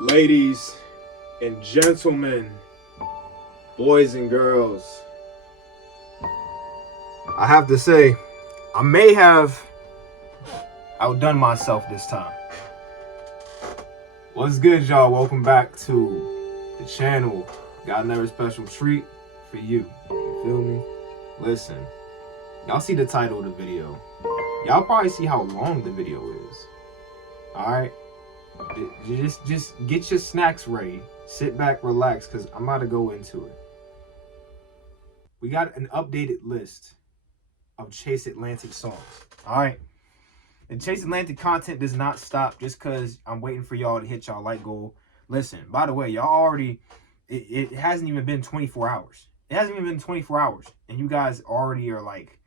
Ladies and gentlemen, boys and girls, I have to say, I may have outdone myself this time. What's good, y'all? Welcome back to the channel. Got another special treat for you. You feel me? Listen, y'all see the title of the video. Y'all probably see how long the video is. Alright? Just get your snacks ready. Sit back, relax, because I'm about to go into it. We got an updated list of Chase Atlantic songs. Alright? And Chase Atlantic content does not stop just because I'm waiting for y'all to hit y'all like goal. Listen, by the way, y'all already, it hasn't even been 24 hours. It hasn't even been 24 hours. And you guys already are like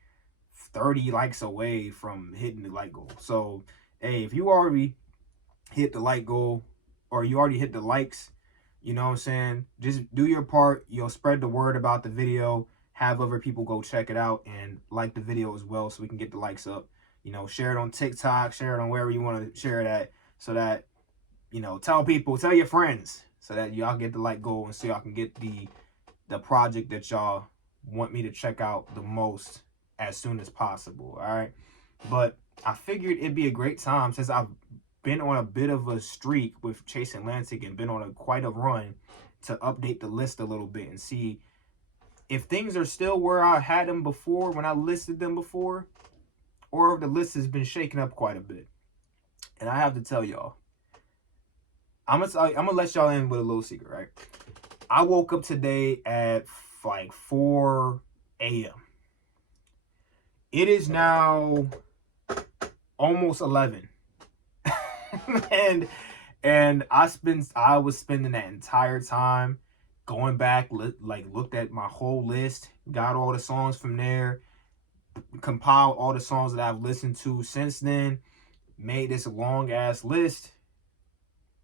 30 likes away from hitting the like goal. So, hey, if you already hit the like goal, or you already hit the likes, you know what I'm saying, just do your part. You'll spread the word about the video, have other people go check it out and like the video as well, so we can get the likes up. You know, share it on TikTok, share it on wherever you want to share it at, so that, you know, tell people, tell your friends, so that y'all get the like goal and so y'all can get the project that y'all want me to check out the most as soon as possible. All right, but I figured it'd be a great time, since I've been on a bit of a streak with Chase Atlantic and been on quite a run, to update the list a little bit and see if things are still where I had them before when I listed them before, or if the list has been shaken up quite a bit. And I have to tell y'all, I'm gonna let y'all in with a little secret, right? I woke up today at like 4 a.m. It is now almost 11. and I was spending that entire time going back, looked at my whole list, got all the songs from there, compiled all the songs that I've listened to since then, made this long ass list,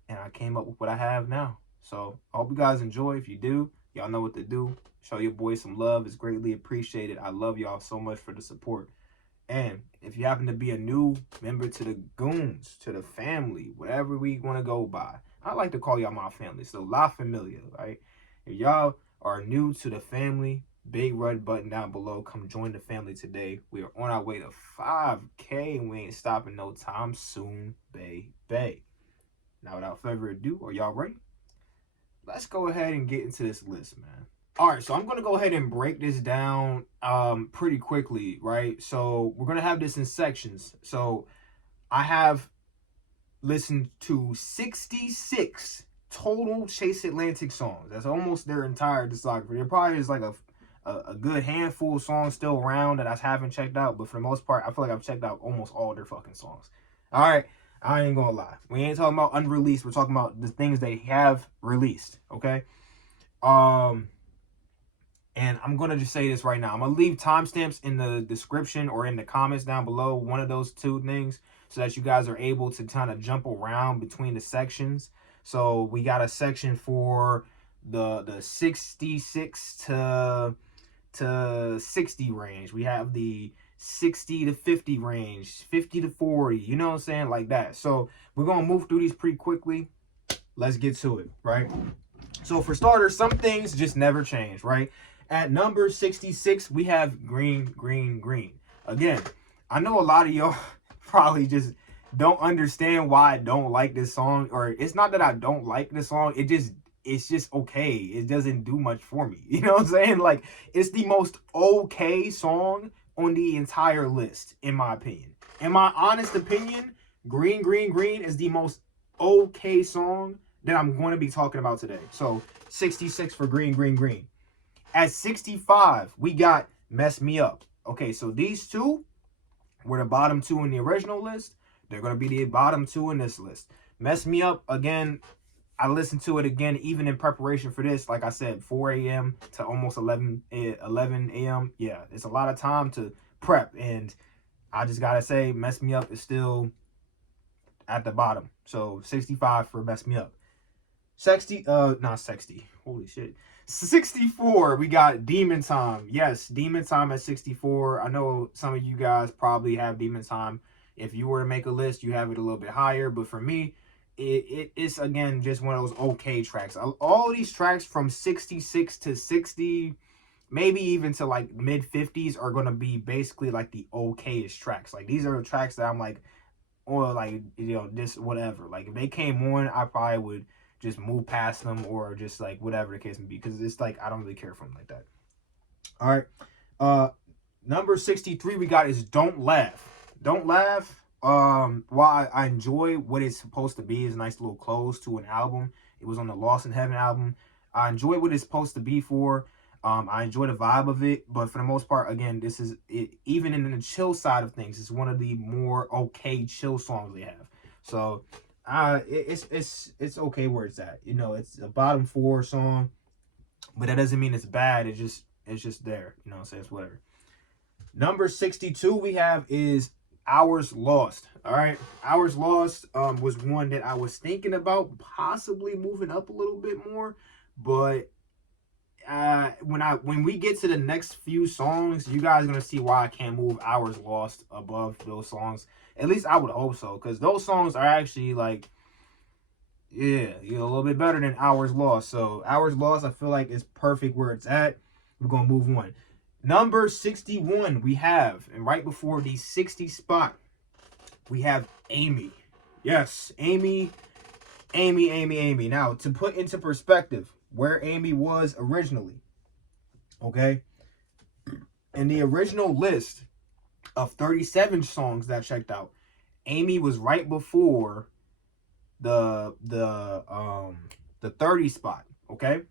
and I came up with what I have now. So I hope you guys enjoy. If you do, y'all know what to do. Show your boy some love. It's greatly appreciated. I love y'all so much for the support. And if you happen to be a new member to the Goons, to the family, whatever we want to go by, I like to call y'all my family, so La Familia, right? If y'all are new to the family, big red button down below. Come join the family today. We are on our way to 5K, and we ain't stopping no time soon, baby. Now, without further ado, are y'all ready? Let's go ahead and get into this list, man. All right, so I'm going to go ahead and break this down pretty quickly, right? So we're going to have this in sections. So I have listened to 66 total Chase Atlantic songs. That's almost their entire discography. There probably is like a good handful of songs still around that I haven't checked out, but for the most part, I feel like I've checked out almost all their fucking songs. All right, I ain't gonna lie. We ain't talking about unreleased. We're talking about the things they have released, okay? And I'm going to just say this right now. I'm going to leave timestamps in the description or in the comments down below, one of those two things, so that you guys are able to kind of jump around between the sections. So we got a section for the 66 to 60 range. We have the 60 to 50 range, 50 to 40, you know what I'm saying, like that. So we're going to move through these pretty quickly. Let's get to it, right? So for starters, some things just never change, right? At number 66, we have Green, Green, Green. Again, I know a lot of y'all probably just don't understand why I don't like this song. Or it's not that I don't like this song. It's just okay. It doesn't do much for me. You know what I'm saying? Like, it's the most okay song on the entire list, in my opinion. In my honest opinion, Green, Green, Green is the most okay song that I'm going to be talking about today. So 66 for Green, Green, Green. At 65, we got Mess Me Up. Okay, so these two were the bottom two in the original list. They're going to be the bottom two in this list. Mess Me Up, again, I listened to it again, even in preparation for this. Like I said, 4 a.m. to almost 11 a.m. Yeah, it's a lot of time to prep. And I just got to say, Mess Me Up is still at the bottom. So 65 for Mess Me Up. Not 60. Holy shit. 64, we got Demon Time. Yes, Demon Time at 64. I know some of you guys probably have Demon Time. If you were to make a list, you have it a little bit higher. But for me, it's again just one of those okay tracks. All of these tracks from 66 to 60, maybe even to like mid 50s, are gonna be basically like the okayest tracks. Like these are tracks that I'm like, or like, you know, this whatever. Like if they came on, I probably would just move past them, or just like whatever the case may be, because it's like I don't really care for them like that. All right. Number 63 we got is Don't Laugh. Don't Laugh. While I enjoy what it's supposed to be, is a nice little close to an album. It was on the Lost in Heaven album. I enjoy what it's supposed to be for. I enjoy the vibe of it, but for the most part, again, this is it. Even in the chill side of things, it's one of the more okay chill songs they have. So, it's okay where it's at. You know, it's a bottom 4 song, but that doesn't mean it's bad. It's just there. You know what I'm saying? It's whatever. Number 62 we have is Hours Lost. All right, Hours Lost was one that I was thinking about possibly moving up a little bit more, but when we get to the next few songs, you guys are gonna see why I can't move Hours Lost above those songs. At least I would hope so, because those songs are actually like, yeah, you know, a little bit better than Hours Lost. So Hours Lost, I feel like is perfect where it's at. We're gonna move on. Number 61 we have, and right before the 60 spot, we have Amy. Yes, Amy. Now, to put into perspective where Amy was originally, okay? In the original list of 37 songs that I checked out, Amy was right before the 30 spot, okay?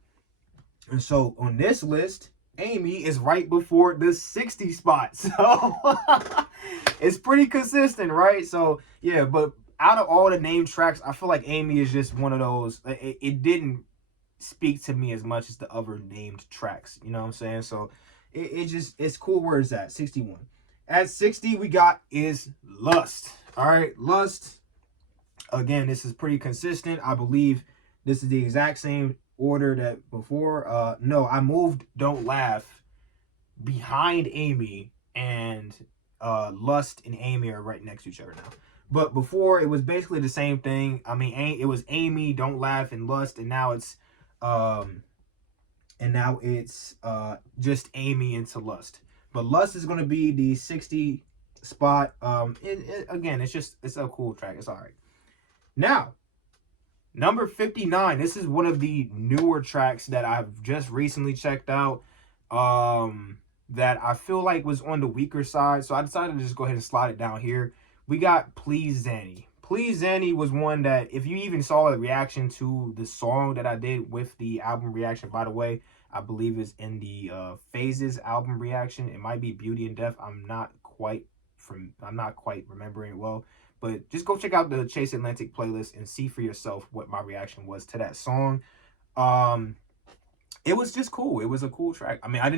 And so on this list, Amy is right before the 60 spot. So it's pretty consistent, right? So yeah, but out of all the named tracks, I feel like Amy is just one of those. It didn't speak to me as much as the other named tracks. You know what I'm saying? So it's cool where it's at. 61. At 60, we got is Lust. All right, Lust. Again, this is pretty consistent. I believe this is the exact same order that before. No, I moved Don't Laugh behind Amy, and Lust and Amy are right next to each other now. But before, it was basically the same thing. I mean, it was Amy, Don't Laugh, and Lust, and now it's just Amy into Lust. But Lust is going to be the 60 spot. Again, it's a cool track. It's all right. Now, number 59. This is one of the newer tracks that I've just recently checked out. That I feel like was on the weaker side, so I decided to just go ahead and slide it down here. We got Please Zanny. Please Zanny was one that, if you even saw the reaction to the song that I did with the album reaction, by the way, I believe it's in the Phases album reaction. It might be Beauty and Death. I'm not quite remembering it well. But just go check out the Chase Atlantic playlist and see for yourself what my reaction was to that song. It was just cool. It was a cool track. I mean, I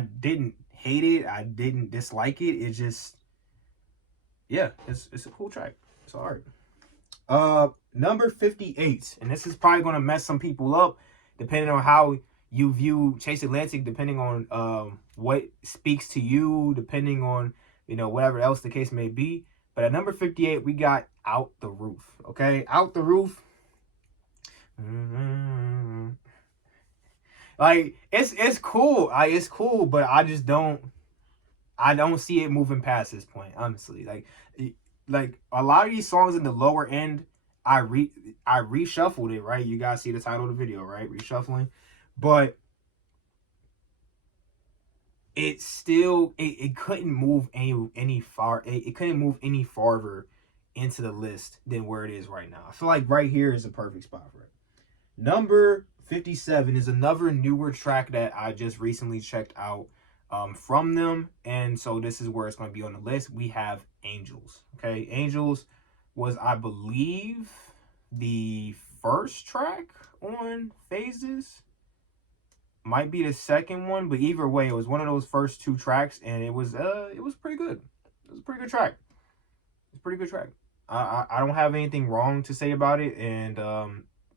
didn't hate it. I didn't dislike it. It just, yeah, it's a cool track. It's all right. Number 58, and this is probably gonna mess some people up, depending on how you view Chase Atlantic, depending on what speaks to you, depending on, you know, whatever else the case may be. But at number 58, we got Out the Roof. Okay, Out the Roof. Like, it's cool. It's cool, but I just don't see it moving past this point, honestly. Like a lot of these songs in the lower end, I reshuffled it, right? You guys see the title of the video, right? Reshuffling. But it still it couldn't move it couldn't move any farther into the list than where it is right now. I feel like right here is a perfect spot for it. Number 57 is another newer track that I just recently checked out from them, and so this is where it's going to be on the list. We have Angels. Okay, Angels was, I believe, the first track on Phases. Might be the second one, but either way, it was one of those first 2 tracks, and it was pretty good. It was a pretty good track. It's a pretty good track. I don't have anything wrong to say about it, and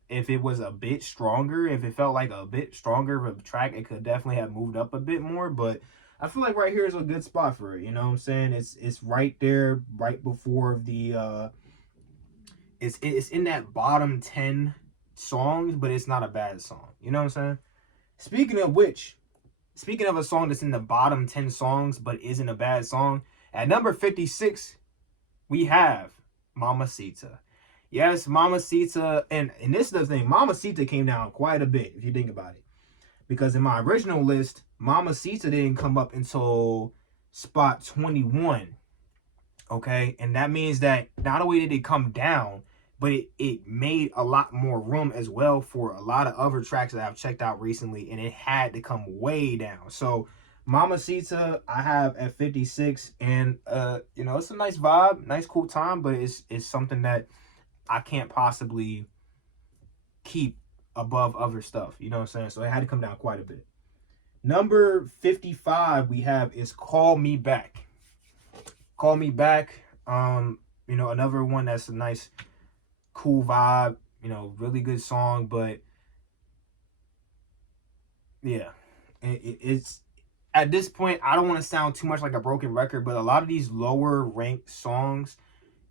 if it was a bit stronger, if it felt like a bit stronger of a track, it could definitely have moved up a bit more. But I feel like right here is a good spot for it. You know what I'm saying? It's right there, right before the it's in that bottom 10 songs, but it's not a bad song. You know what I'm saying? Speaking of which, speaking of a song that's in the bottom 10 songs but isn't a bad song, at number 56 we have Mamacita. Yes, Mamacita, and this is the thing, Mamacita came down quite a bit if you think about it. Because in my original list, Mamacita didn't come up until spot 21. Okay, and that means that not only did it come down, but it made a lot more room as well for a lot of other tracks that I've checked out recently, and it had to come way down. So Mamacita I have at 56, and you know, it's a nice vibe, nice cool time, but it's something that I can't possibly keep above other stuff. You know what I'm saying? So it had to come down quite a bit. Number 55 we have is Call Me Back. Call Me Back. You know, another one that's a nice, cool vibe. You know, really good song, but yeah, it's at this point I don't want to sound too much like a broken record, but a lot of these lower ranked songs,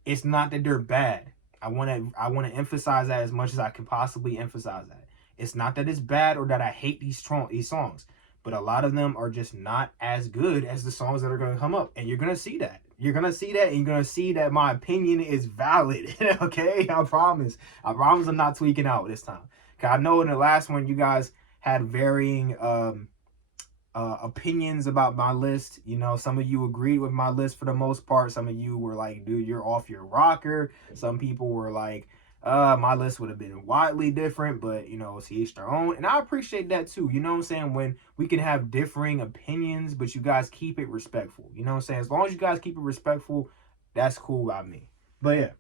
it's not that they're bad. I want to emphasize that as much as I can possibly emphasize that. It's not that it's bad or that I hate these songs, but a lot of them are just not as good as the songs that are going to come up, and you're going to see that. You're going to see that, and you're going to see that my opinion is valid. Okay, I promise. I promise I'm not tweaking out this time. Cause I know in the last one you guys had varying opinions about my list. You know, some of you agreed with my list for the most part. Some of you were like, dude, you're off your rocker. Some people were like, my list would have been widely different, but you know, it's each their own. And I appreciate that too. You know what I'm saying? When we can have differing opinions, but you guys keep it respectful. You know what I'm saying? As long as you guys keep it respectful, that's cool by me. But yeah,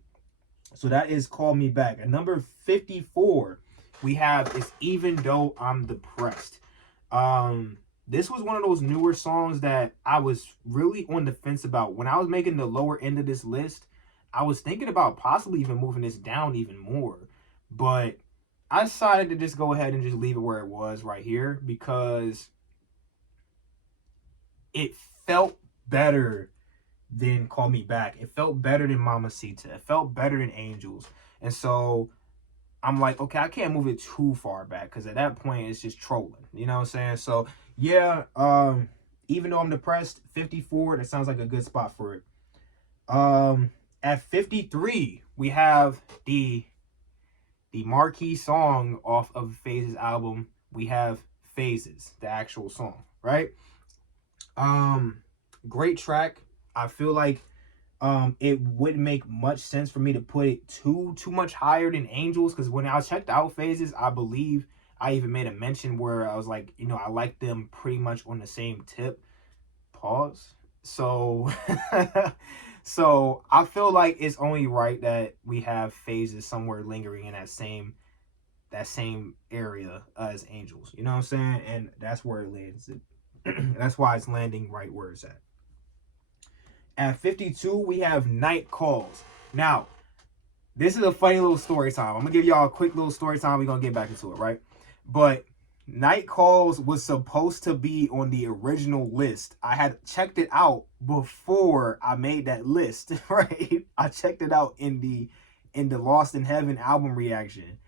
so that is Call Me Back. At number 54, we have It's Even Though I'm Depressed. This was one of those newer songs that I was really on the fence about. When I was making the lower end of this list, I was thinking about possibly even moving this down even more. But I decided to just go ahead and just leave it where it was right here, because it felt better than Call Me Back. It felt better than Mamacita. It felt better than Angels. And so I'm like, okay, I can't move it too far back, because at that point it's just trolling. You know what I'm saying? So yeah, Even Though I'm Depressed, 54, that sounds like a good spot for it. At 53, we have the marquee song off of Phases album. We have Phases, the actual song, right? Great track. I feel like it wouldn't make much sense for me to put it too much higher than Angels, because when I checked out Phases, I believe I even made a mention where I was like, you know, I like them pretty much on the same tip. Pause. So so I feel like it's only right that we have Phases somewhere lingering in that same area as Angels. You know what I'm saying? And that's where it lands. That's why it's landing right where it's at. At 52, we have Night Calls. Now, this is a funny little story time. I'm going to give y'all a quick little story time. We're going to get back into it, right? But Night Calls was supposed to be on the original list. I had checked it out before I made that list, right? I checked it out in the Lost in Heaven album reaction,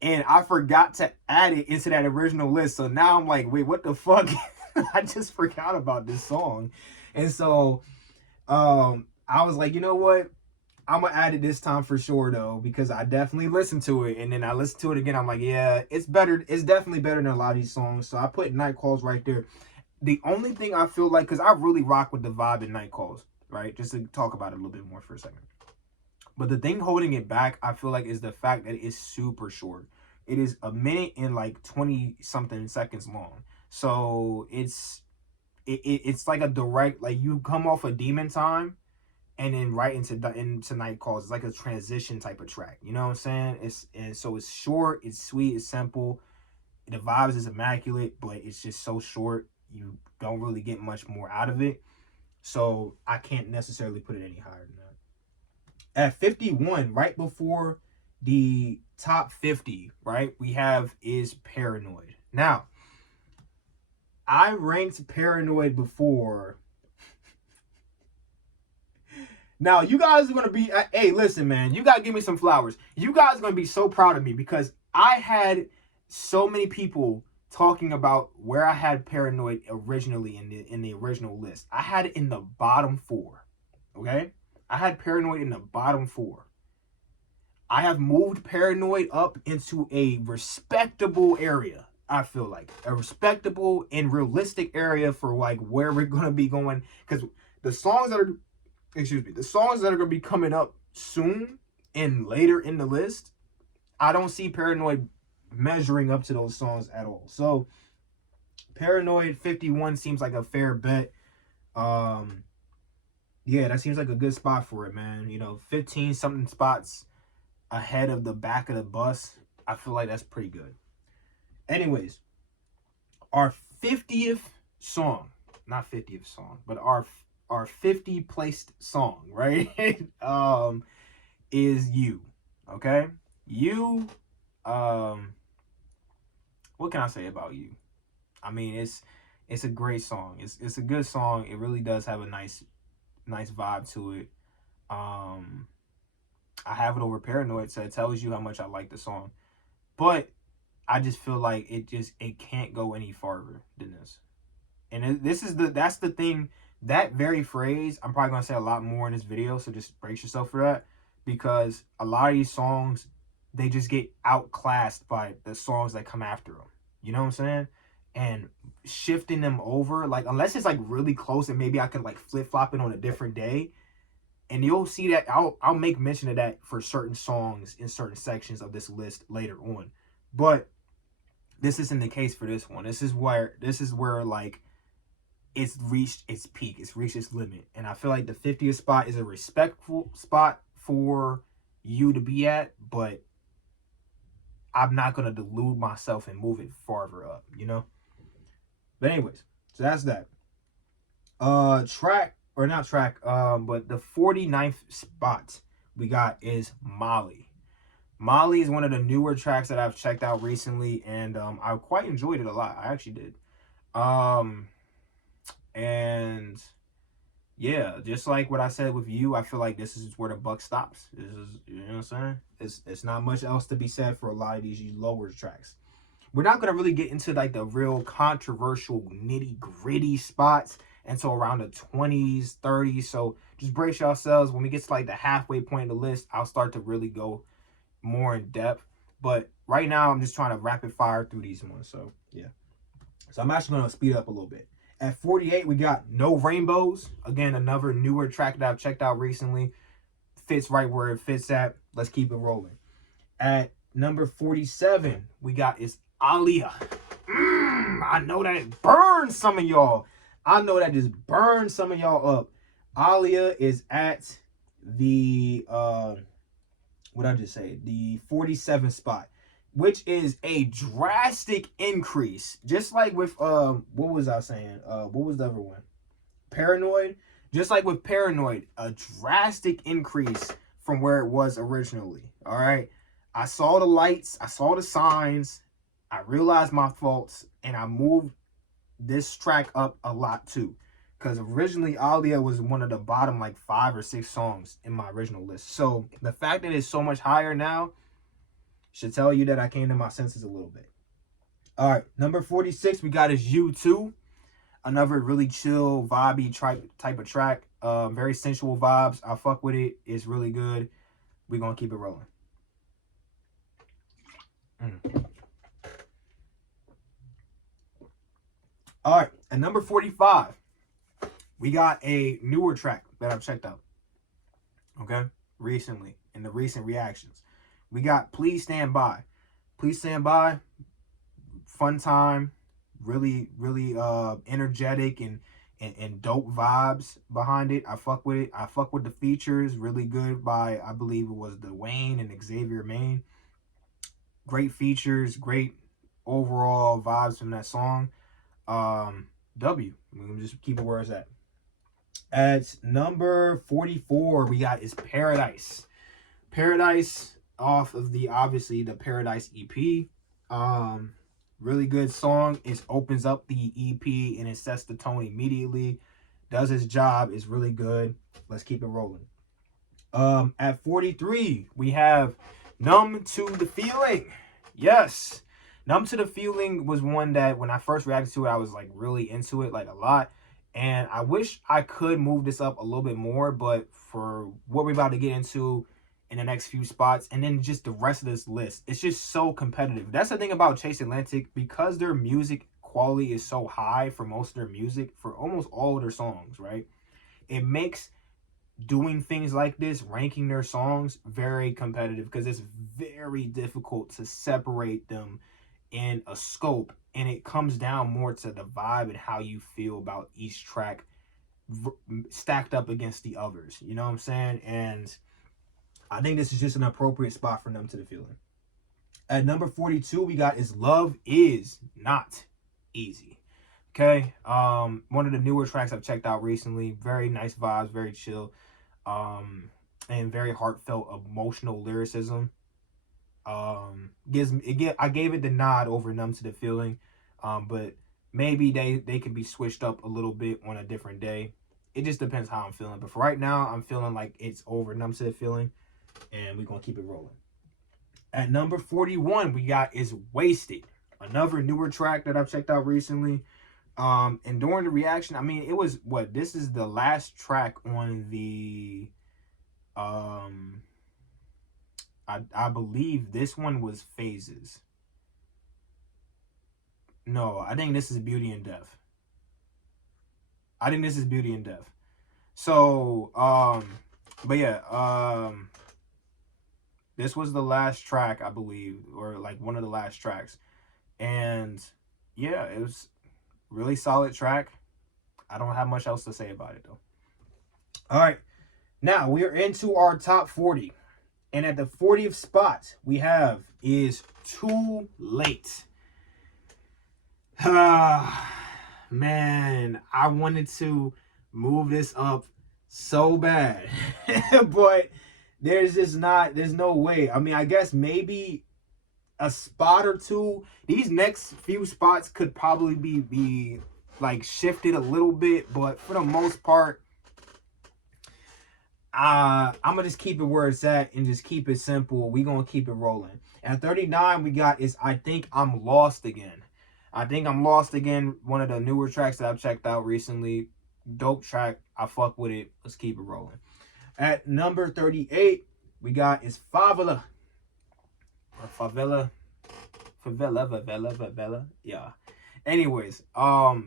and I forgot to add it into that original list. So now I'm like, wait, what the fuck? I just forgot about this song. And so I was like, you know what? I'm gonna add it this time for sure though, because I definitely listened to it, and then I listened to it again. I'm like, yeah, it's better. It's definitely better than a lot of these songs. So I put Night Calls right there. The only thing I feel like, because I really rock with the vibe in Night Calls, right? Just to talk about it a little bit more for a second. But the thing holding it back, I feel like, is the fact that it's super short. It is a minute and like 20 something seconds long. So it's like a direct, like you come off a Demon Time and then right into Night Calls. It's like a transition type of track. You know what I'm saying? So it's short, it's sweet, it's simple. The vibes is immaculate, but it's just so short. You don't really get much more out of it. So I can't necessarily put it any higher than that. At 51, right before the top 50, right, we have Is Paranoid. Now, I ranked Paranoid before. Now, you guys are going to be, hey, listen, man, you got to give me some flowers. You guys are going to be so proud of me because I had so many people talking about where I had Paranoid originally in the original list. I had it in the bottom 4, okay? I had Paranoid in the bottom 4. I have moved Paranoid up into a respectable area. I feel like a respectable and realistic area for like where we're going to be going, because the songs that are the songs that are going to be coming up soon and later in the list, I don't see Paranoid measuring up to those songs at all. So Paranoid 51 seems like a fair bet. Yeah, that seems like a good spot for it, man. 15 something spots ahead of the back of the bus. I feel like that's pretty good. Anyways, our 50th song, not 50th song, but our 50 placed song, right? Is You. Okay? You, what can I say about You? I mean, it's a great song. It's a good song. It really does have a nice vibe to it. I have it over Paranoid, so it tells you how much I like the song. But I just feel like it can't go any farther than this. And that's the thing, that very phrase, I'm probably going to say a lot more in this video, so just brace yourself for that, because a lot of these songs, they just get outclassed by the songs that come after them. You know what I'm saying? And shifting them over, like, unless it's like really close and maybe I can like flip-flop it on a different day, and you'll see that I'll make mention of that for certain songs in certain sections of this list later on. But this isn't the case for this one. This is where like it's reached its peak. It's reached its limit. And I feel like the 50th spot is a respectful spot for You to be at, but I'm not going to delude myself and move it farther up, But anyways, so that's that. But the 49th spot we got is Molly. Molly is one of the newer tracks that I've checked out recently, and I quite enjoyed it a lot. I actually did. And yeah, just like what I said with You, I feel like this is where the buck stops. This is, you know what I'm saying? It's not much else to be said for a lot of these lower tracks. We're not gonna really get into like the real controversial nitty gritty spots until around the 20s, 30s. So just brace yourselves. When we get to like the halfway point of the list, I'll start to really go more in depth. But right now, I'm just trying to rapid fire through these ones. So yeah. So I'm actually gonna speed up a little bit. At 48, we got No Rainbows. Again, another newer track that I've checked out recently. Fits right where it fits at. Let's keep it rolling. At number 47, we got is Aaliyah. I know that it burns some of y'all. I know that just burns some of y'all up. Aaliyah is at the, what I just say? The 47th spot, which is a drastic increase. Just like with, what was I saying? What was the other one? Paranoid. Just like with Paranoid, a drastic increase from where it was originally. All right. I saw the lights. I saw the signs. I realized my faults, and I moved this track up a lot too. Because originally, Aaliyah was one of the bottom like 5 or 6 songs in my original list. So the fact that it's so much higher now should tell you that I came to my senses a little bit. All right, number 46, we got is U2. Another really chill, vibey type of track. Very sensual vibes. I fuck with it. It's really good. We're going to keep it rolling. All right, at number 45, we got a newer track that I've checked out, okay, recently, in the recent reactions. We got Please Stand By. Please Stand By, fun time, really, really energetic and dope vibes behind it. I fuck with it. I fuck with the features, really good by, I believe it was Dwayne and Xavier Maine. Great features, great overall vibes from that song. W. We're gonna just keep it where it's at. At number 44, we got is Paradise. Paradise off of obviously the Paradise EP. Really good song. It opens up the EP and it sets the tone immediately. Does its job. Is really good. Let's keep it rolling. At 43, we have Numb to the Feeling. Yes. Numb to the Feeling was one that when I first reacted to it, I was like really into it, like a lot. And I wish I could move this up a little bit more, but for what we're about to get into in the next few spots, and then just the rest of this list, it's just so competitive. That's the thing about Chase Atlantic, because their music quality is so high for most of their music, for almost all of their songs, right? It makes doing things like this, ranking their songs, very competitive, because it's very difficult to separate them in a scope, and it comes down more to the vibe and how you feel about each track stacked up against the others. You know what I'm saying? And I think this is just an appropriate spot for Numb to the Feeling. At number 42, we got Is Love Is Not Easy. Okay, one of the newer tracks I've checked out recently. Very nice vibes, very chill, and very heartfelt, emotional lyricism. I gave it the nod over Numb to the Feeling, but maybe they can be switched up a little bit on a different day. It just depends how I'm feeling. But for right now, I'm feeling like it's over Numb to the Feeling, and we're gonna keep it rolling. At number 41, we got Is Wasted, another newer track that I've checked out recently. And during the reaction, I mean, it was this is the last track on the I believe this one was Phases. No, I think this is Beauty and Death. So, but yeah, this was the last track, I believe, or like one of the last tracks. And yeah, it was really solid track. I don't have much else to say about it though. All right, now we are into our top 40. And at the 40th spot, we have Is Too Late. Man, I wanted to move this up so bad. But there's no way. I mean, I guess maybe a spot or two. These next few spots could probably be like shifted a little bit, but for the most part, I'm gonna just keep it where it's at and just keep it simple. We gonna keep it rolling. At 39, we got Is I Think I'm Lost Again. I Think I'm Lost Again, one of the newer tracks that I've checked out recently. Dope track. I fuck with it. Let's keep it rolling. At number 38, we got Is Favela. Or Favela. Yeah. Anyways,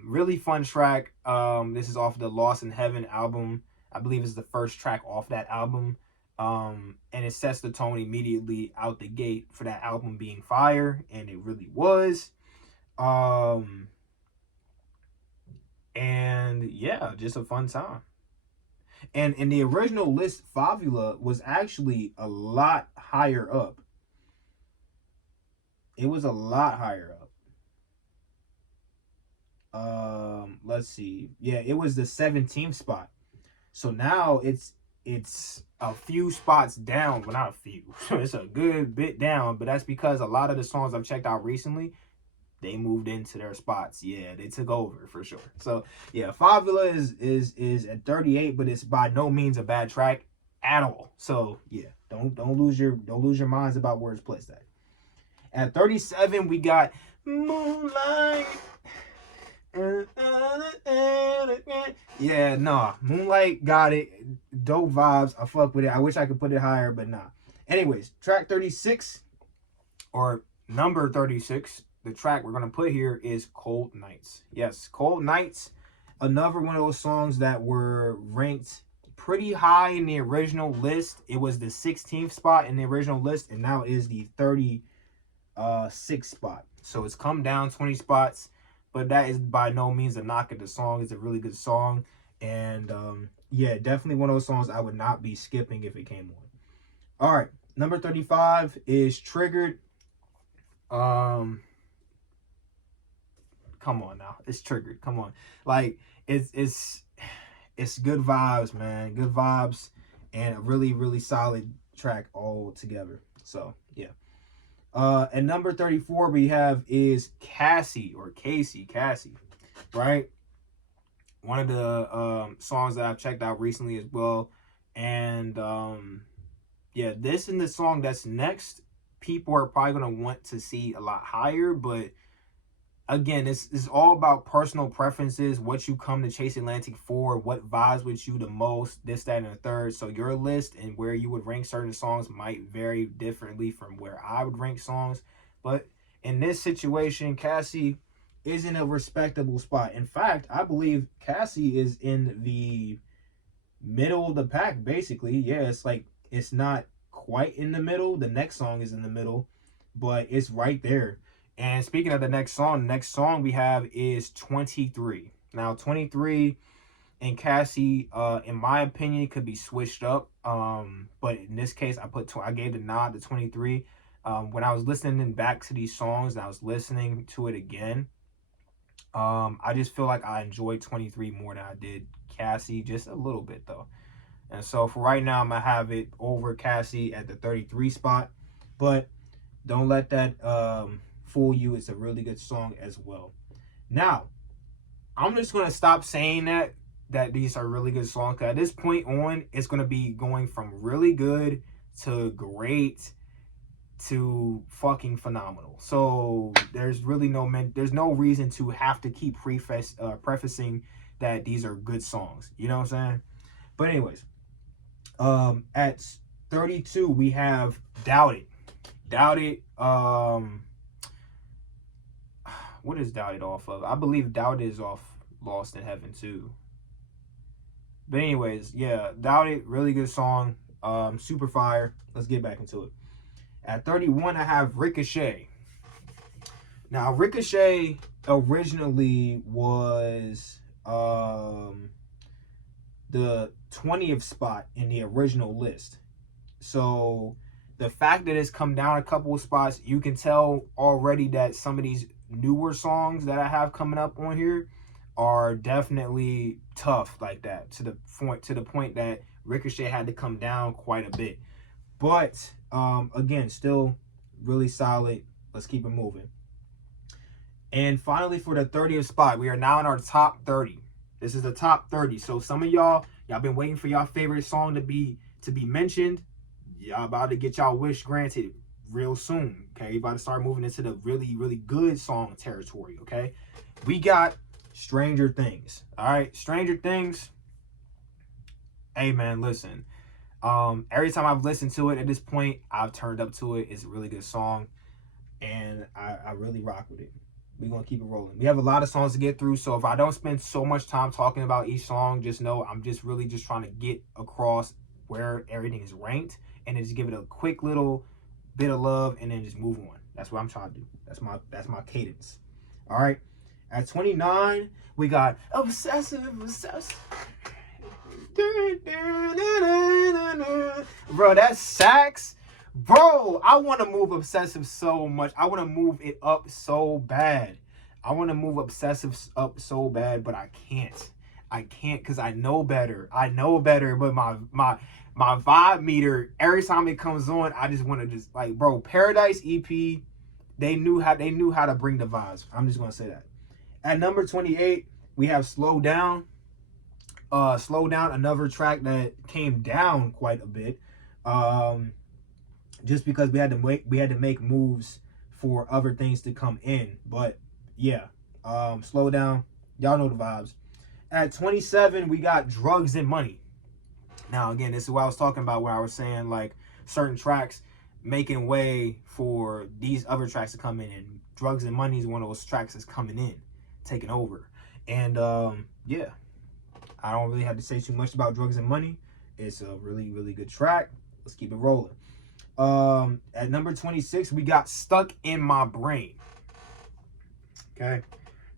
really fun track. This is off the Lost in Heaven album. I believe it's the first track off that album. And it sets the tone immediately out the gate for that album being fire, and it really was. And yeah, just a fun time. And in the original list, Favela was actually a lot higher up. It was a lot higher up. Let's see. Yeah, it was the 17th spot. So now it's a few spots down. Well, not a few. It's a good bit down, but that's because a lot of the songs I've checked out recently, they moved into their spots. Yeah, they took over for sure. So yeah, Favela is at 38, but it's by no means a bad track at all. So yeah, don't lose your minds about where it's placed at. At 37, we got Moonlight. Yeah, nah. Moonlight got it. Dope vibes. I fuck with it. I wish I could put it higher, but nah. Anyways, track 36, or number 36, the track we're going to put here is Cold Nights. Yes, Cold Nights, another one of those songs that were ranked pretty high in the original list. It was the 16th spot in the original list, and now it is the 36th spot. So it's come down 20 spots. But that is by no means a knock at the song. It's a really good song. And yeah, definitely one of those songs I would not be skipping if it came on. All right. Number 35 is Triggered. Come on now. It's Triggered. Come on. Like, it's good vibes, man. Good vibes. And a really, really solid track all together. So, yeah. At number 34, we have is Cassie, right? One of the songs that I've checked out recently as well. And yeah, this and the song that's next, people are probably gonna want to see a lot higher, but again, this is all about personal preferences, what you come to Chase Atlantic for, what vibes with you the most, this, that, and the third. So your list and where you would rank certain songs might vary differently from where I would rank songs. But in this situation, Cassie is in a respectable spot. In fact, I believe Cassie is in the middle of the pack, basically. Yeah, it's like it's not quite in the middle. The next song is in the middle, but it's right there. And speaking of the next song we have is 23. Now 23 and Cassie, in my opinion, could be switched up. But in this case, I gave the nod to 23. When I was listening back to these songs and I was listening to it again, I just feel like I enjoyed 23 more than I did Cassie, just a little bit though. And so for right now, I'm gonna have it over Cassie at the 33 spot. But don't let that fool you. It's a really good song as well. Now, I'm just gonna stop saying that these are really good songs. Cause at this point on, it's gonna be going from really good to great to fucking phenomenal. So there's really there's no reason to have to keep prefacing that these are good songs. You know what I'm saying? But anyways, at 32 we have Doubt It. Doubt It. What is Doubt It off of? I believe Doubt It is off Lost in Heaven too. But anyways, yeah, Doubt It, really good song. Super fire. Let's get back into it. At 31, I have Ricochet. Now, Ricochet originally was the 20th spot in the original list. So the fact that it's come down a couple of spots, you can tell already that some of these newer songs that I have coming up on here are definitely tough like that, to the point that Ricochet had to come down quite a bit. But again, still really solid. Let's keep it moving. And finally, for the 30th spot, we are now in our top 30. This is the top 30. So some of y'all been waiting for y'all favorite song to be mentioned. Y'all about to get y'all wish granted real soon. Okay, you about to start moving into the really, really good song territory. Okay, we got Stranger Things. All right, Stranger Things. Hey man, listen. Every time I've listened to it at this point, I've turned up to it. It's a really good song, and I really rock with it. We're gonna keep it rolling. We have a lot of songs to get through, so if I don't spend so much time talking about each song, just know I'm just really just trying to get across where everything is ranked, and then just give it a quick little bit of love, and then just move on. That's what I'm trying to do. That's my cadence. All right. At 29, we got Obsessive. Bro, that sax, bro, I want to move Obsessive so much. I want to move it up so bad. I want to move Obsessive up so bad, but I can't because I know better. But my vibe meter, every time it comes on, I just want to just like, bro, Paradise EP, they knew how to bring the vibes. I'm just gonna say that. At number 28, we have Slow Down. Slow Down, another track that came down quite a bit, just because we had to make moves for other things to come in. But yeah, Slow Down, y'all know the vibes. At 27, we got Drugs and Money. Now again, this is what I was talking about, where I was saying like certain tracks making way for these other tracks to come in, and Drugs and Money is one of those tracks that's coming in, taking over. And yeah, I don't really have to say too much about Drugs and Money. It's a really, really good track. Let's keep it rolling. At number 26, we got Stuck in My Brain. Okay.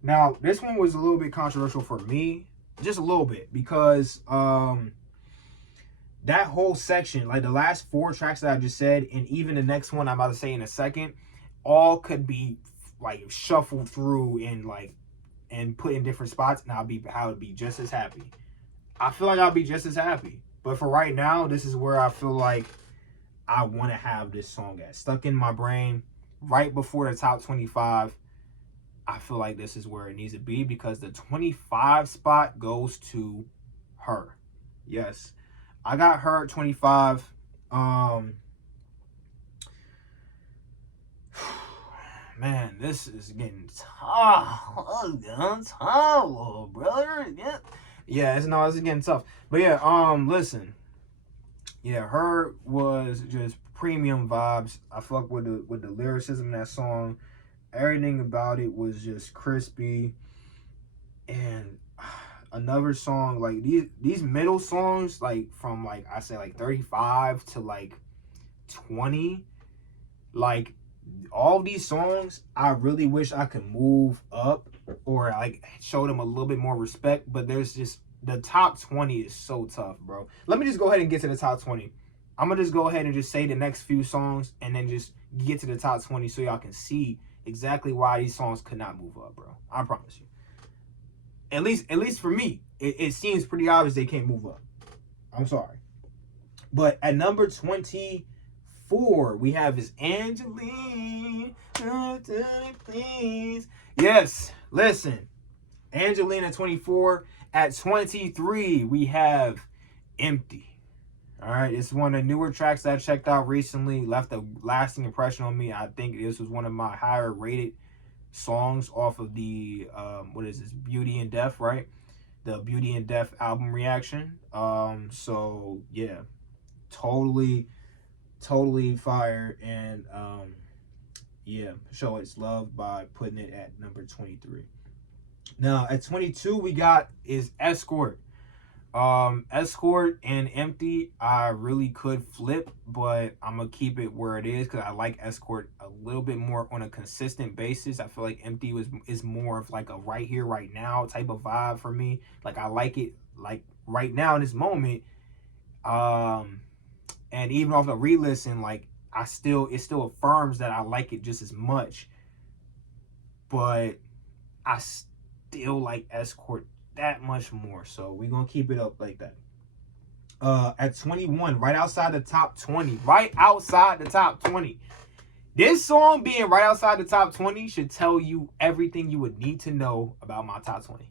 Now, this one was a little bit controversial for me. Just a little bit. Because that whole section, like the last 4 tracks that I just said, and even the next one I'm about to say in a second, all could be like shuffled through and put in different spots, and I would be just as happy. I feel like I'll be just as happy. But for right now, this is where I feel like I want to have this song at. Stuck in My Brain, right before the top 25. I feel like this is where it needs to be, because the 25 spot goes to her. Yes. I got her at 25. Man, this is getting tough. It's getting tough, little brother. Yeah, it's getting tough. But yeah, listen. Yeah, her was just premium vibes. I fuck with the lyricism in that song. Everything about it was just crispy. And another song, like these middle songs, like from like I say like 35 to like 20, like all these songs, I really wish I could move up or like show them a little bit more respect. But there's just the top 20 is so tough, bro. Let me just go ahead and get to the top 20. I'm gonna just go ahead and just say the next few songs and then just get to the top 20 so y'all can see exactly why these songs could not move up, bro. I promise you. At least for me, it seems pretty obvious they can't move up. I'm sorry. But at number 24, we have is Angeline. Please. Yes, listen. Angelina 24. At 23, we have Empty. All right, it's one of the newer tracks that I checked out recently. Left a lasting impression on me. I think this was one of my higher rated songs off of the what is this, Beauty and Deaf, right? The Beauty and Deaf album reaction. So yeah, totally fire. And yeah, show its love by putting it at number 23. Now at 22 we got is Escort. Escort and Empty, I really could flip, but I'm gonna keep it where it is because I like Escort a little bit more on a consistent basis. I feel like Empty is more of like a right here, right now type of vibe for me. Like I like it like right now in this moment. And even off the re-listen, like it still affirms that I like it just as much. But I still like Escort that much more, so we're gonna keep it up like that. At 21, right outside the top 20, this song being right outside the top 20 should tell you everything you would need to know about my top 20.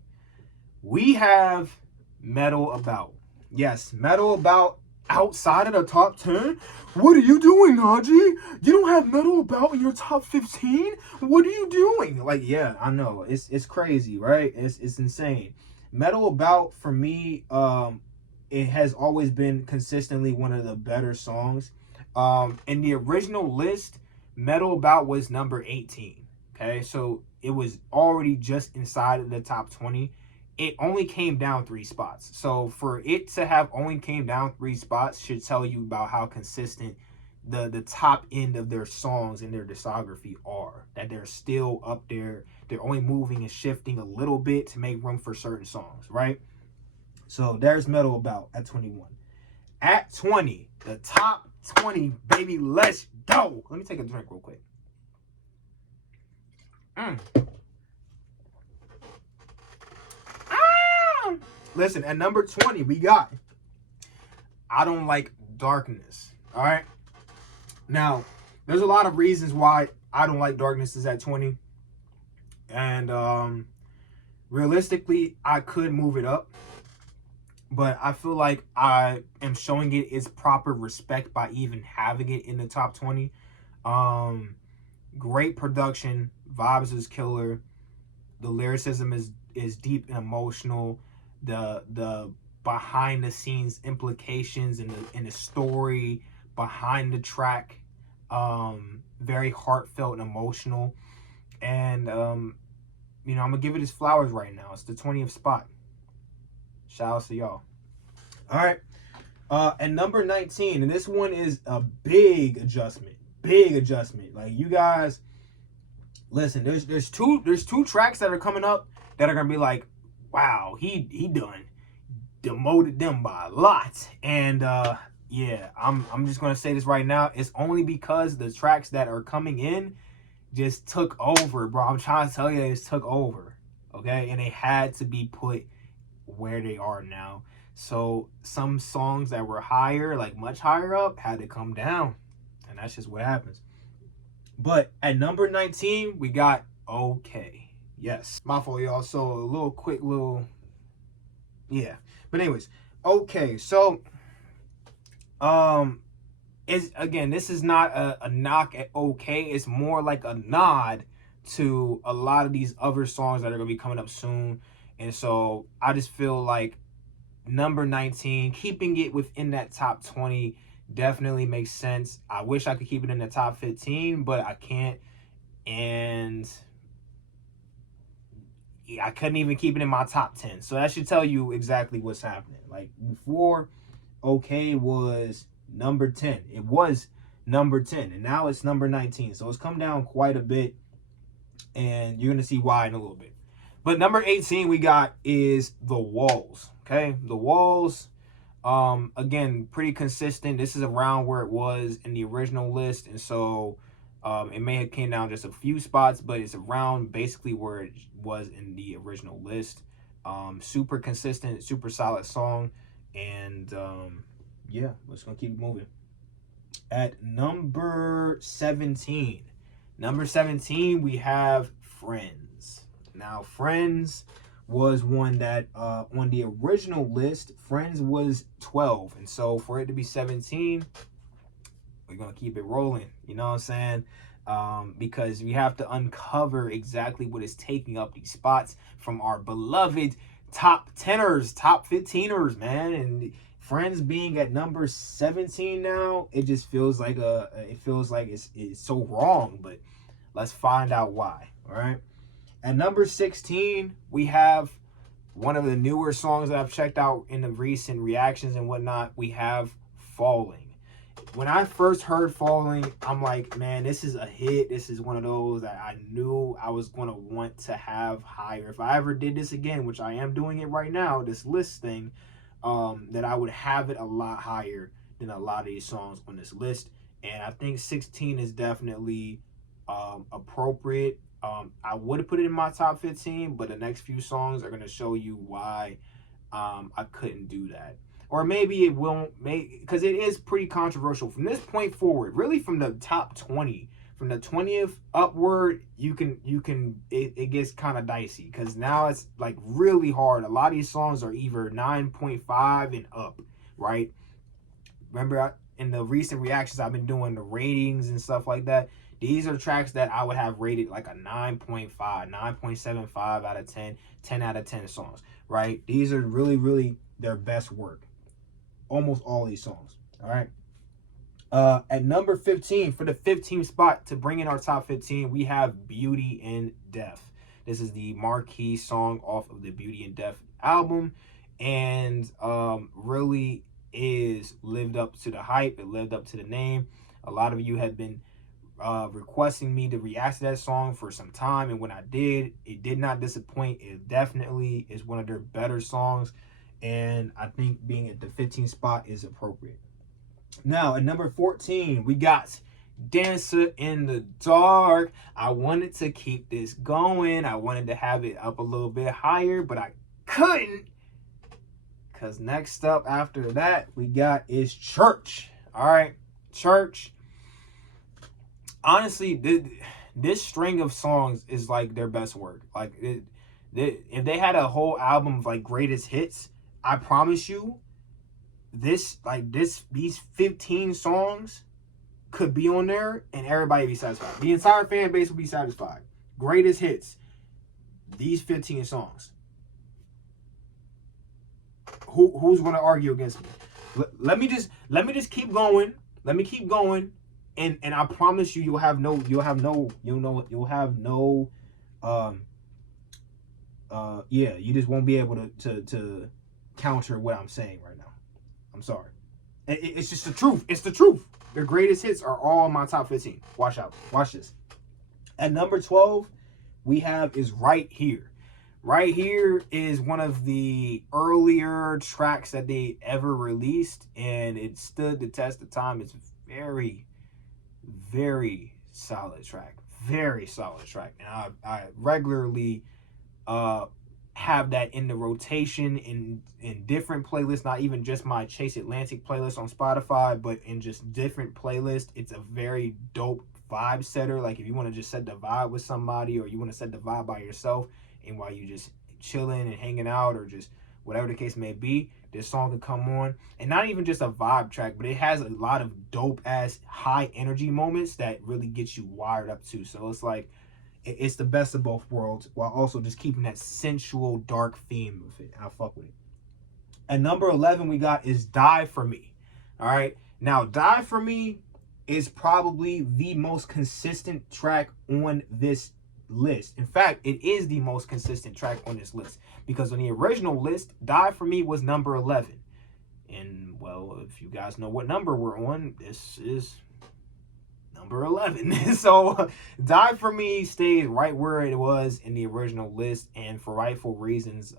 We have Metal About. Yes, Metal About outside of the top 10. What are you doing, Najee? You don't have Metal About in your top 15? What are you doing? Like, yeah, I know, it's crazy, right? It's insane. Metal About, for me, it has always been consistently one of the better songs. In the original list, Metal About was number 18. Okay, so it was already just inside of the top 20. It only came down 3 spots. So for it to have only came down 3 spots should tell you about how consistent the top end of their songs in their discography are. That they're still up there. They're only moving and shifting a little bit to make room for certain songs, right? So there's Metal About at 21. At 20, the top 20, baby, let's go. Let me take a drink real quick. Listen, at number 20, we got I Don't Like Darkness. All right. Now, there's a lot of reasons why I Don't Like Darkness is at 20. And realistically, I could move it up. But I feel like I am showing it its proper respect by even having it in the top 20. Great production. Vibes is killer. The lyricism is deep and emotional. The behind the scenes implications and the story behind the track, very heartfelt and emotional. And I'm gonna give it its flowers right now. It's the 20th spot. Shout out to y'all. All right. And number 19, and this one is a big adjustment. Like, you guys, listen, there's two tracks that are coming up that are gonna be like, wow, he done demoted them by a lot. And yeah, I'm just gonna say this right now. It's only because the tracks that are coming in just took over, bro. I'm trying to tell you, it took over. Okay, and they had to be put where they are now. So some songs that were higher, like much higher up, had to come down. And that's just what happens. But at number 19, we got Okay. Yes. My fault, y'all. So a quick little, yeah. But anyways, Okay. So is, again, this is not a knock at OK. It's more like a nod to a lot of these other songs that are gonna be coming up soon. And so I just feel like number 19, keeping it within that top 20 definitely makes sense. I wish I could keep it in the top 15, but I can't. And I couldn't even keep it in my top 10. So that should tell you exactly what's happening. Like before, OK was number 10. It was number 10, and now it's number 19. So it's come down quite a bit, and you're going to see why in a little bit. But number 18 we got is The Walls. Okay, The Walls, again, pretty consistent. This is around where it was in the original list, and so it may have came down just a few spots, but it's around basically where it was in the original list. Super consistent, super solid song, and yeah, we're just gonna keep moving. At number 17, we have Friends. Now, Friends was one that on the original list, Friends was 12, and so for it to be 17, we're gonna keep it rolling. You know what I'm saying? Because we have to uncover exactly what is taking up these spots from our beloved top 10ers, top 15ers, man. And Friends being at number 17 now, it just feels like it's so wrong. But let's find out why. All right. At number 16, we have one of the newer songs that I've checked out in the recent reactions and whatnot. We have Falling. When I first heard Falling, I'm like, man, this is a hit. This is one of those that I knew I was going to want to have higher. If I ever did this again, which I am doing it right now, this list thing, that I would have it a lot higher than a lot of these songs on this list. And I think 16 is definitely appropriate. I would have put it in my top 15, but the next few songs are going to show you why I couldn't do that. Or maybe it won't, because it is pretty controversial. From this point forward, really from the top 20, from the 20th upward, it gets kind of dicey. Because now it's like really hard. A lot of these songs are either 9.5 and up, right? Remember in the recent reactions, I've been doing the ratings and stuff like that. These are tracks that I would have rated like a 9.5, 9.75 out of 10, 10 out of 10 songs, right? These are really, really their best work. Almost all these songs, all right? At number 15, for the 15th spot to bring in our top 15, we have Beauty and Deaf. This is the marquee song off of the Beauty and Deaf album, and really is lived up to the hype. It lived up to the name. A lot of you have been requesting me to react to that song for some time, and when I did, it did not disappoint. It definitely is one of their better songs, and I think being at the 15th spot is appropriate. Now, at number 14, we got Dancer in the Dark. I wanted to keep this going. I wanted to have it up a little bit higher, but I couldn't, because next up after that we got is Church. All right, Church. Honestly, this string of songs is like their best work. Like, if they had a whole album of like greatest hits, I promise you, these 15 songs could be on there and everybody be satisfied. The entire fan base will be satisfied. Greatest hits, these 15 songs. Who's going to argue against me? Let me just keep going. Let me keep going. And I promise you, you just won't be able to counter what I'm saying right now. I'm sorry. It's just the truth. It's the truth. Their greatest hits are all in my top 15. Watch out. Watch this. At number 12, we have is Right Here. Right Here is one of the earlier tracks that they ever released, and it stood the test of time. It's very, very solid track. Very solid track. And I regularly have that in the rotation in different playlists, not even just my Chase Atlantic playlist on Spotify, but in just different playlists. It's a very dope vibe setter. Like if you want to just set the vibe with somebody, or you want to set the vibe by yourself, and while you just chilling and hanging out, or just whatever the case may be, this song could come on. And not even just a vibe track, but it has a lot of dope ass high energy moments that really get you wired up too. So it's like, it's the best of both worlds while also just keeping that sensual dark theme of it. I fuck with it. At number 11 we got is Die For Me. All right, now Die For Me is probably the most consistent track on this list. In fact, it is the most consistent track on this list, because on the original list, Die For Me was number 11. And well, if you guys know what number we're on, this is number 11. So Die For Me stays right where it was in the original list, and for rightful reasons.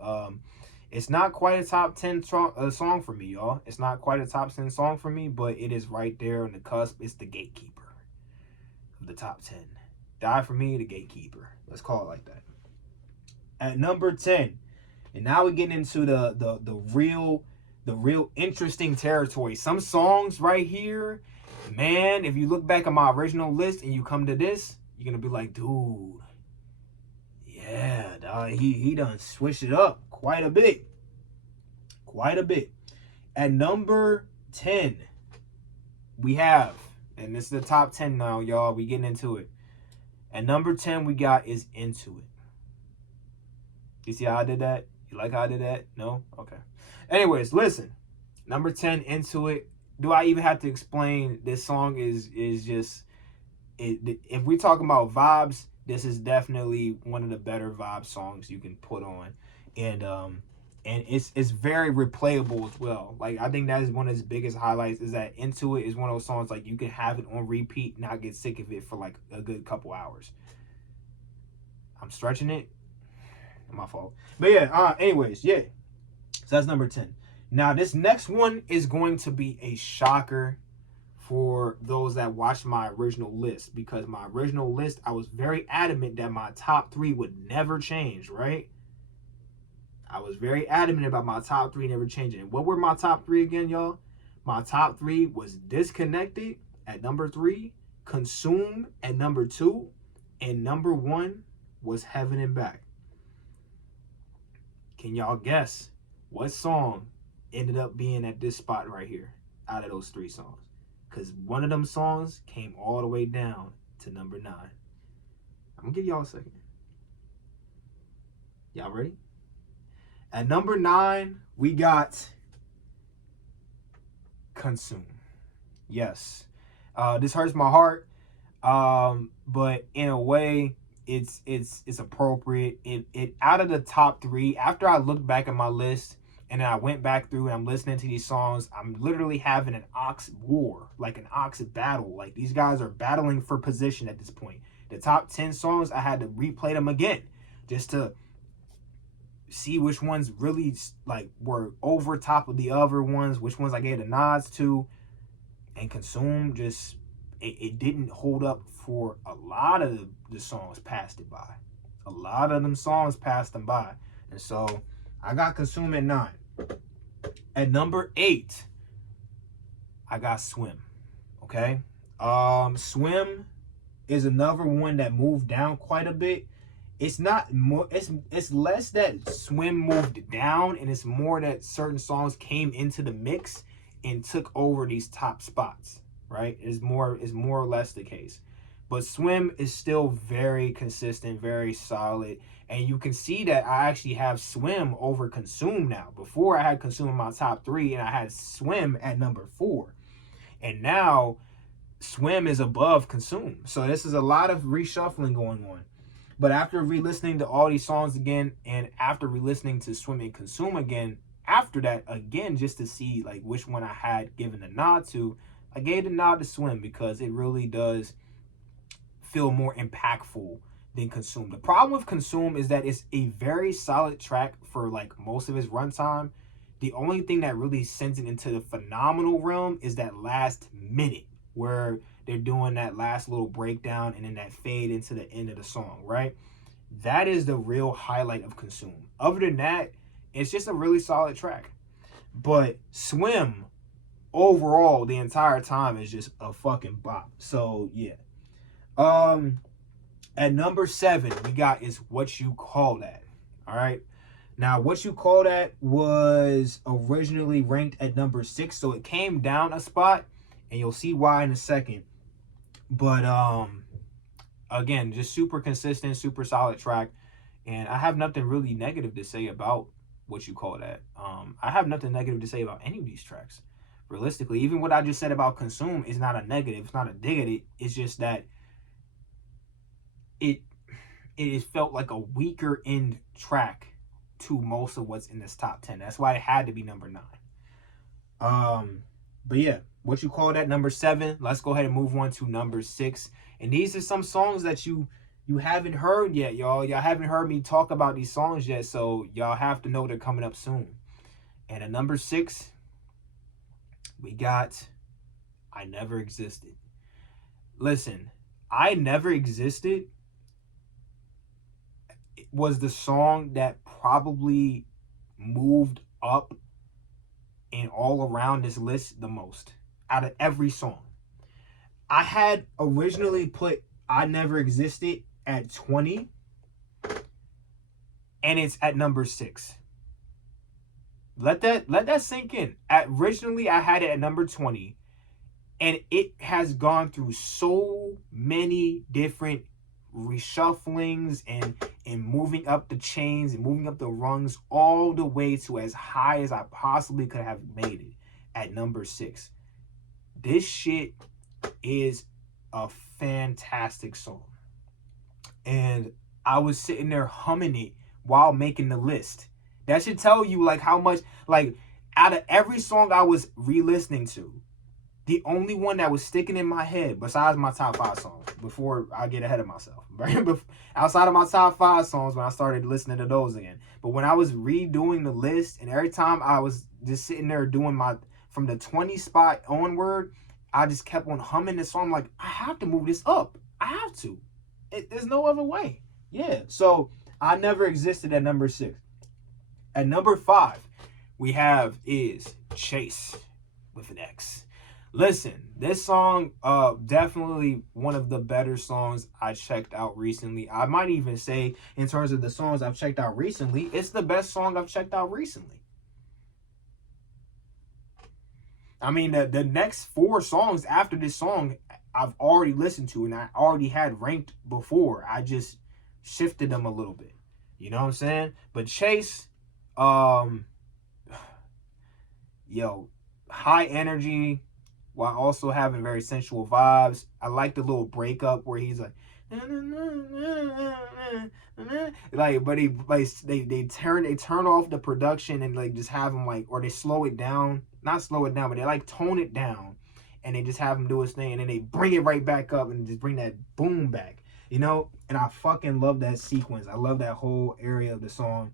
It's not quite a top 10 song for me, y'all. It's not quite a top 10 song for me, but it is right there on the cusp. It's the gatekeeper of the top 10. Die For Me, the gatekeeper. Let's call it like that. At number 10, and now we're getting into the real interesting territory. Some songs right here, man, if you look back at my original list and you come to this, you're gonna be like, dude, yeah, dog, he done switched it up quite a bit. At number 10, we have, and this is the top 10 now, y'all, we getting into it. At number 10, we got is Into It. You see how I did that? You like how I did that? No? Okay. Anyways, listen. Number 10, Into It. Do I even have to explain? This song is just, if we're talking about vibes, this is definitely one of the better vibe songs you can put on. And it's very replayable as well. Like, I think that is one of his biggest highlights, is that Into It is one of those songs like you can have it on repeat and not get sick of it for like a good couple hours. I'm stretching it. My fault. But yeah, anyways, yeah. So that's number 10. Now this next one is going to be a shocker for those that watched my original list, because my original list, I was very adamant that my top 3 would never change, right? I was very adamant about my top 3 never changing. And what were my top 3 again, y'all? My top 3 was Disconnected at number 3, Consume at number 2, and number 1 was Heaven and Back. Can y'all guess what song ended up being at this spot right here out of those 3 songs? Because one of them songs came all the way down to number 9. I'm going to give y'all a second. Y'all ready? At number 9, we got Consume. Yes. This hurts my heart. But in a way, it's appropriate. It out of the top 3, after I looked back at my list and then I went back through and I'm listening to these songs, I'm literally having an ox war, like an ox battle. Like, these guys are battling for position at this point. The top 10 songs, I had to replay them again just to see which ones really like were over top of the other ones, which ones I gave the nods to. And Consume just, it didn't hold up for a lot of the songs, passed it by. A lot of them songs passed them by. And so I got Consume at 9. At number 8, I got Swim. Okay. Swim is another one that moved down quite a bit. It's not more, it's less that Swim moved down, and it's more that certain songs came into the mix and took over these top spots, right? Is more or less the case. But Swim is still very consistent, very solid. And you can see that I actually have Swim over Consume now. Before, I had Consume in my top 3 and I had Swim at number 4. And now Swim is above Consume. So this is a lot of reshuffling going on. But after re-listening to all these songs again, and after re-listening to Swim and Consume again, after that, again, just to see like which one I had given the nod to, I gave the nod to Swim because it really does feel more impactful than Consume. The problem with Consume is that it's a very solid track for like most of its runtime. The only thing that really sends it into the phenomenal realm is that last minute where they're doing that last little breakdown and then that fade into the end of the song, right? That is the real highlight of Consume. Other than that, it's just a really solid track. But Swim, overall, the entire time is just a fucking bop. So, yeah. At number 7, we got Is What You Call That. All right. Now, What You Call That was originally ranked at number 6, so it came down a spot, and you'll see why in a second. But again, just super consistent, super solid track, and I have nothing really negative to say about What You Call That. I have nothing negative to say about any of these tracks. Realistically, even what I just said about Consume is not a negative, it's not a dig at it. It's just that it felt like a weaker end track to most of what's in this top 10. That's why it had to be number 9. But yeah, What You Call That, number 7. Let's go ahead and move on to number 6. And these are some songs that you haven't heard yet, y'all. Y'all haven't heard me talk about these songs yet, so y'all have to know they're coming up soon. And at number 6, we got I Never Existed. Listen, I Never Existed was the song that probably moved up and all around this list the most out of every song. I had originally put I Never Existed at 20, and it's at number 6. Let that sink in. Originally, I had it at number 20, and it has gone through so many different reshufflings and moving up the chains and moving up the rungs all the way to as high as I possibly could have made it at number 6. This shit is a fantastic song. And I was sitting there humming it while making the list. That should tell you like how much, like, out of every song I was re-listening to, the only one that was sticking in my head, besides my top 5 songs, before I get ahead of myself, right? Outside of my top 5 songs, when I started listening to those again. But when I was redoing the list, and every time I was just sitting there doing from the 20 spot onward, I just kept on humming this song. I'm like, I have to move this up. I have to. There's no other way. Yeah. So I Never Existed at number 6. At number 5, we have is Chase with an X. Listen, this song, definitely one of the better songs I checked out recently. I might even say, in terms of the songs I've checked out recently, it's the best song I've checked out recently. I mean, the next 4 songs after this song, I've already listened to and I already had ranked before. I just shifted them a little bit. You know what I'm saying? But Chase, high energy, while also having very sensual vibes. I like the little breakup where he's like, like, but they turn off the production and like just have him like, or they slow it down, not slow it down, but they like tone it down, and they just have him do his thing, and then they bring it right back up and just bring that boom back, you know. And I fucking love that sequence. I love that whole area of the song,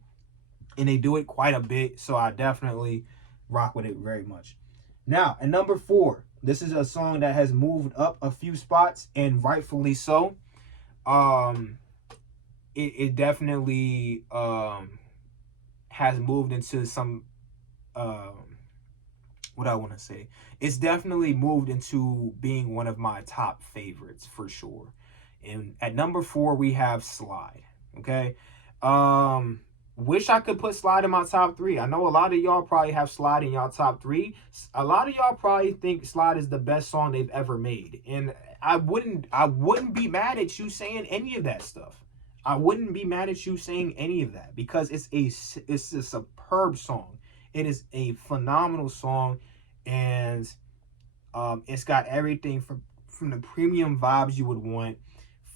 and they do it quite a bit, so I definitely rock with it very much. Now, at number 4, this is a song that has moved up a few spots, and rightfully so. It definitely has moved into some, what I want to say. It's definitely moved into being one of my top favorites for sure. And at number 4, we have Slide. Okay. Wish I could put Slide in my top 3. I know a lot of y'all probably have Slide in y'all top 3. A lot of y'all probably think Slide is the best song they've ever made. And I wouldn't be mad at you saying any of that stuff. I wouldn't be mad at you saying any of that, because it's a superb song. It is a phenomenal song, and it's got everything from the premium vibes you would want,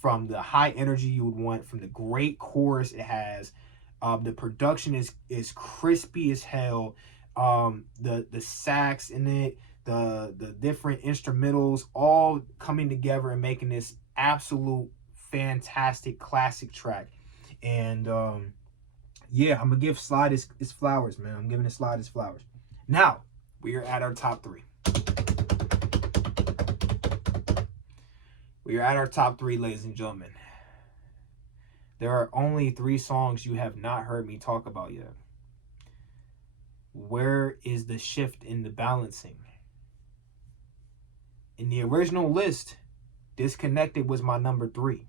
from the high energy you would want, from the great chorus it has. The production is crispy as hell. The sax in it, the different instrumentals, all coming together and making this absolute fantastic classic track. And yeah, I'm gonna give Slide his flowers, man. I'm giving it Slide his flowers. Now we are at our top 3. We are at our top 3, ladies and gentlemen. There are only 3 songs you have not heard me talk about yet. Where is the shift in the balancing? In the original list, Disconnected was my number 3.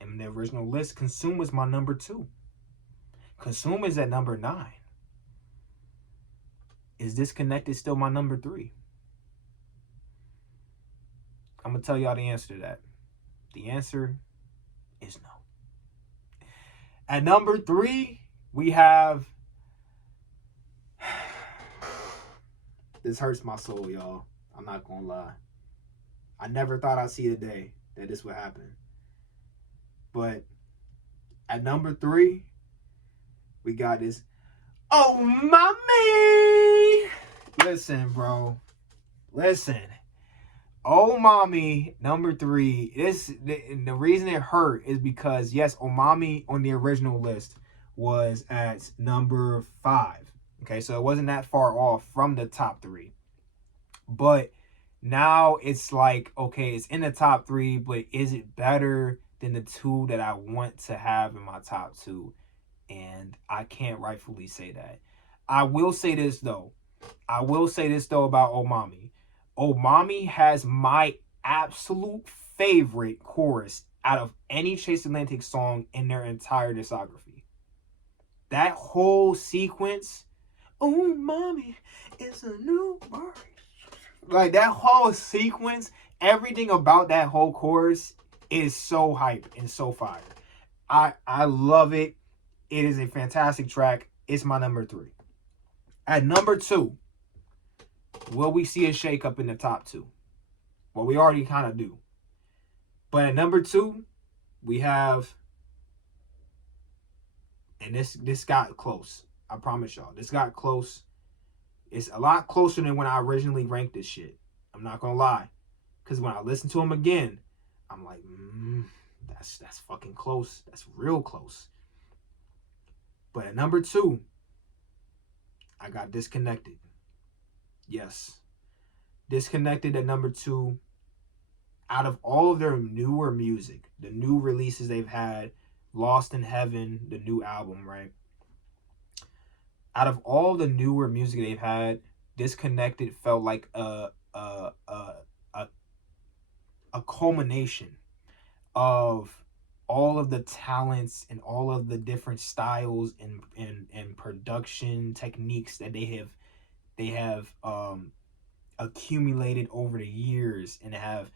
In the original list, Consume was my number 2. Consume is at number 9. Is Disconnected still my number 3? I'm going to tell y'all the answer to that. The answer is no. At number 3, we have... This hurts my soul, y'all. I'm not going to lie. I never thought I'd see a day that this would happen. But at number 3, we got this. Oh, mommy! Listen, bro. Listen. Oh, mommy, number 3. The reason it hurt is because, yes, Oh, mommy on the original list was at number 5. Okay, so it wasn't that far off from the top 3. But now it's like, okay, it's in the top 3, but is it better than the 2 that I want to have in my top 2? And I can't rightfully say that. I will say this, though. About Oh Mommy. Oh Mommy has my absolute favorite chorus out of any Chase Atlantic song in their entire discography. That whole sequence, oh mommy, it's a new birth. Like that whole sequence, everything about that whole chorus is so hype and so fire. I love it. It is a fantastic track. It's my number 3. At number 2, will we see a shakeup in the top 2? Well, we already kind of do. But at number 2, we have, and this got close. I promise y'all, this got close. It's a lot closer than when I originally ranked this shit. I'm not gonna lie, because when I listen to them again, I'm like, that's fucking close. That's real close. But at number 2, I got Disconnected. Yes, Disconnected at number 2. Out of all of their newer music, the new releases they've had, Lost in Heaven, the new album, right? Out of all the newer music they've had, Disconnected felt like a culmination of all of the talents and all of the different styles and production techniques that they have accumulated over the years and have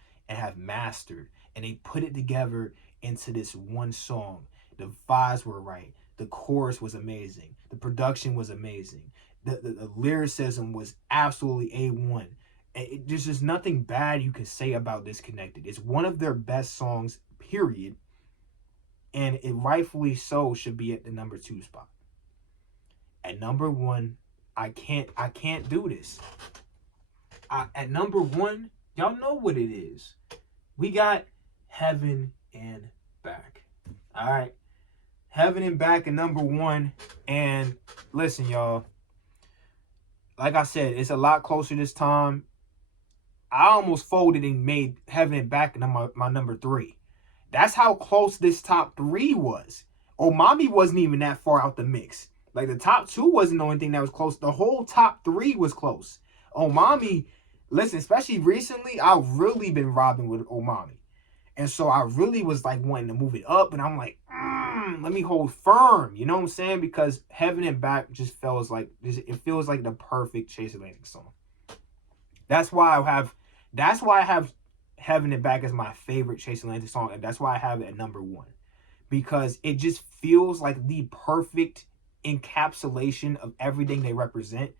mastered, and they put it together into this one song. The vibes were right. The chorus was amazing. The production was amazing. The lyricism was absolutely A1. There's just nothing bad you can say about Disconnected. It's one of their best songs, period. And it rightfully so should be at the number 2 spot. At number 1, I can't do this. At number 1, y'all know what it is. We got Heaven and Back. All right. Heaven and Back at number 1. And listen, y'all. Like I said, it's a lot closer this time. I almost folded and made Heaven and Back my number 3. That's how close this top 3 was. Oh, Mommy wasn't even that far out the mix. Like, the top 2 wasn't the only thing that was close. The whole top 3 was close. Oh, Mommy, listen, especially recently, I've really been robbing with Oh, Mommy. And so I really was, like, wanting to move it up. And I'm like, let me hold firm. You know what I'm saying? Because Heaven and Back just feels like, it feels like the perfect Chase Atlantic song. That's why I have Heaven and Back as my favorite Chase Atlantic song, and that's why I have it at number 1, because it just feels like the perfect encapsulation of everything they represent.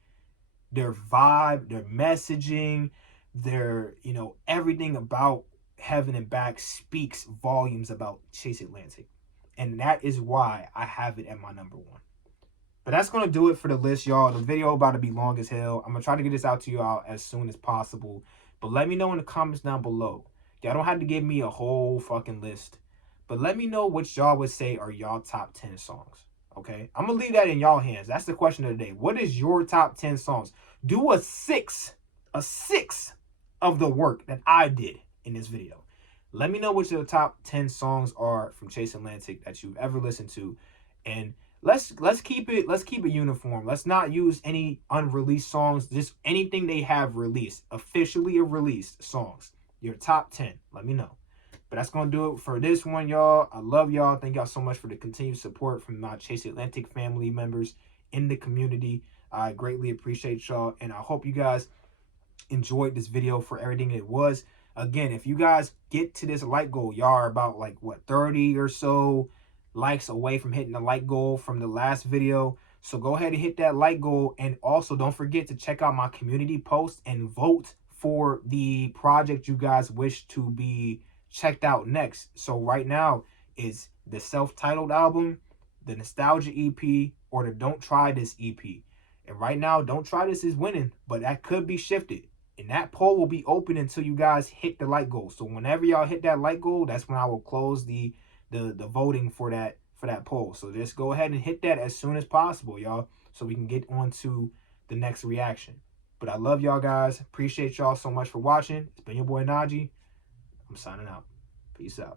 Their vibe, their messaging, their, everything about Heaven and Back speaks volumes about Chase Atlantic, and that is why I have it at my number 1. But that's going to do it for the list, y'all. The video about to be long as hell. I'm going to try to get this out to y'all as soon as possible. But let me know in the comments down below. Y'all don't have to give me a whole fucking list. But let me know what y'all would say are y'all top 10 songs. Okay? I'm going to leave that in y'all hands. That's the question of the day. What is your top 10 songs? Do a six of the work that I did in this video. Let me know what your top 10 songs are from Chase Atlantic that you've ever listened to. And let's keep it uniform. Let's not use any unreleased songs. Just anything they have released, officially released songs. Your top 10. Let me know. But that's going to do it for this one, y'all. I love y'all. Thank y'all so much for the continued support from my Chase Atlantic family members in the community. I greatly appreciate y'all. And I hope you guys enjoyed this video for everything it was. Again, if you guys get to this like goal, y'all are about like, what, 30 or so likes away from hitting the like goal from the last video. So go ahead and hit that like goal. And also don't forget to check out my community post and vote for the project you guys wish to be checked out next. So right now is the self-titled album, the Nostalgia EP, or the Don't Try This EP. And right now, Don't Try This is winning, but that could be shifted. And that poll will be open until you guys hit the like goal. So whenever y'all hit that like goal, that's when I will close the voting for that poll. So just go ahead and hit that as soon as possible, y'all, so we can get on to the next reaction. But I love y'all guys. Appreciate y'all so much for watching. It's been your boy Najee. I'm signing out. Peace out.